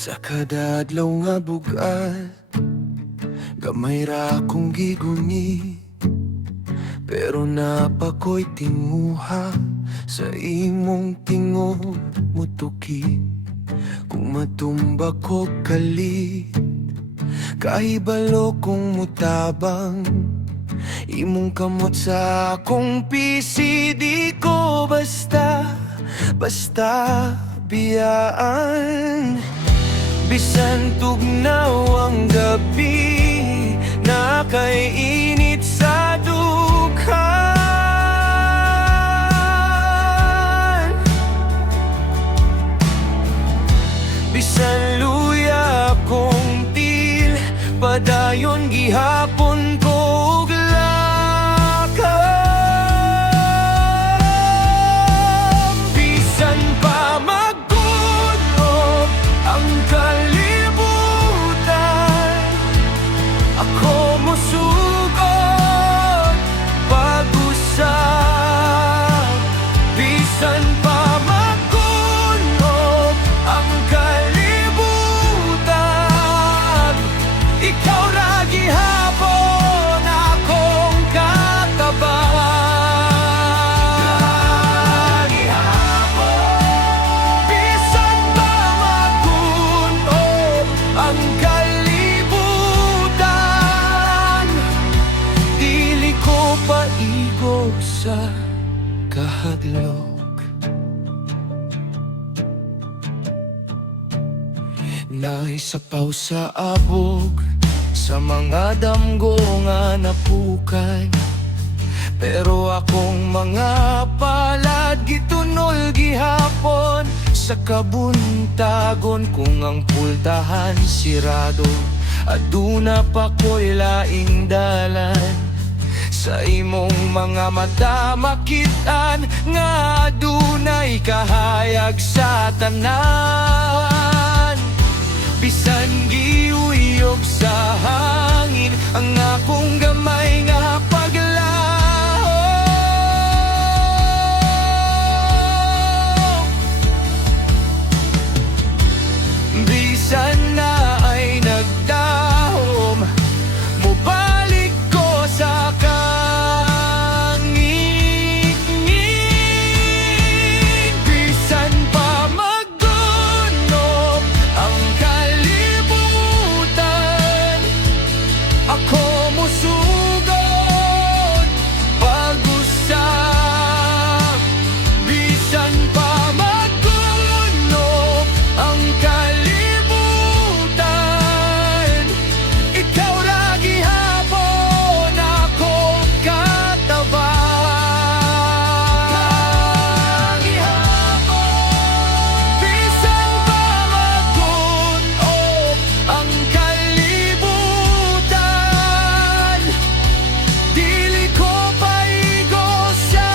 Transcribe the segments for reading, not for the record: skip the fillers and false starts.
Sa kada adlaw nga bugat, gamay ra akong giguni. Pero napakoy tinguha sa imong tingog mutuki. Kung matumba ko kalit, kahibalo kong mutabang. Imong kamot sa akong pisi, di ko basta biyaan. Bisan tugnaw ang gabi, nakaiinit sa dughan. Bisan luya akong til, padayon gihapon ko og lakam. Bisan pa magkunog ang kalibutan, ako musugod pag-usap. Bisan pa magkunog ang kalibutan, ikaw ra gihapon akong kataban. Bisan pa magkunog ang kalibutan, dili ko paigog sa kahadlok. Naisapaw sa abog, sa mga damgo nga napukan. Pero akong mga palad gitunol gihapon sa kabuntagon. Kung ang pultahan sirado, aduna pa ko'y laing dalan. Sa imong mga mata makitaan nga adunay kahayag sa tanan. Bisan giuyog sa hangin ang akong gamay nga paglaho. Bisan na ay nagdahom, mubalik ko sa kangit-ngit. Bisan pa maggunop ang kalibutan, ako musugod pag-usap. Bisan pa maggunop ang kalibutan, ikaw ra gihapon akong kataban. Bisan pa maggunop ang kalibutan, dili ko paigo sa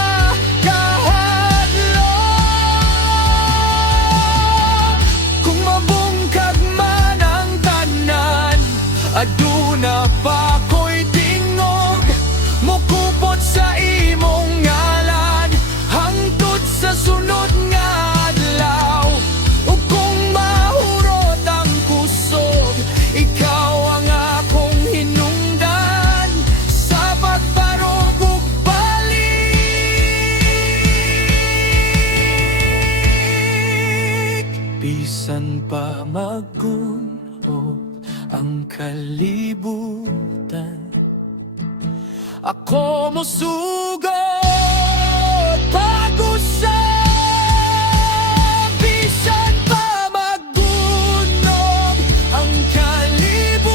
kahadlok. Kung mabungkag man ang tanan, aduna pa ko'y tingog, mukupot sa imong ngalan hangtod sa sunod nga adlaw. Ug kung mahurot ang kusog, ikaw ang akong hinungdan sa pagbarog ug balik. Bisan pa maggunop ang kalibutan, ako musugod pag-usap. Bisan pa maggunop ang kalibutan,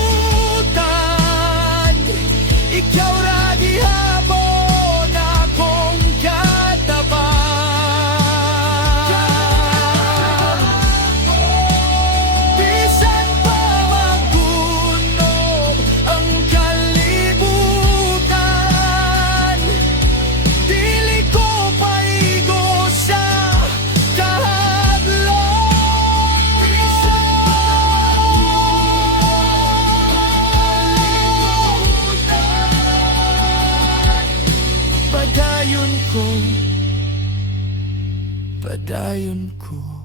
ikaw ra gihapon akong kataban. Bisan pa maggunop ang kalibutan, dili ko paigo sa kahadlok. Padayon ko